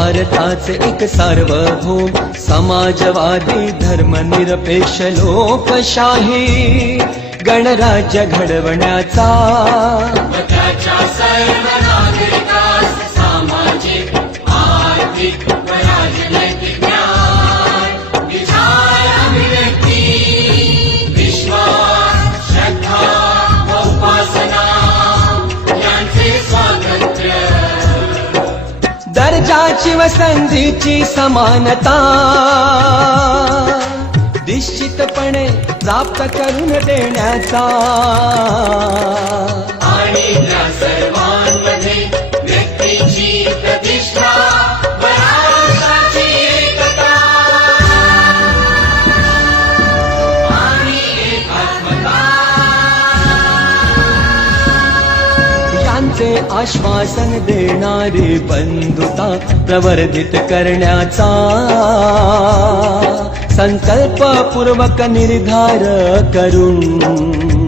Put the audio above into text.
भारताचे एक सार्वभौम समाजवादी धर्मनिरपेक्ष लोकशाही गणराज्य घडवण्याचा त्याच्या सर्व नागरिकास सामाजिक आर्थिक व राजनैतिक न्याय विचार अभिव्यक्ती विश्वास श्रद्धा व उपासना यांचे स्वातंत्र्य दर्जाची व संधीची समानता निश्चितपणे प्राप्त करून देण्याचा आणि त्या सर्वांमध्ये व्यक्तीची प्रतिष्ठा व राष्ट्राची एकता आणि एकात्मता यांचे आश्वासन देणारी बंधुता प्रवर्धित करण्याचा संकल्पपूर्वक निर्धार करून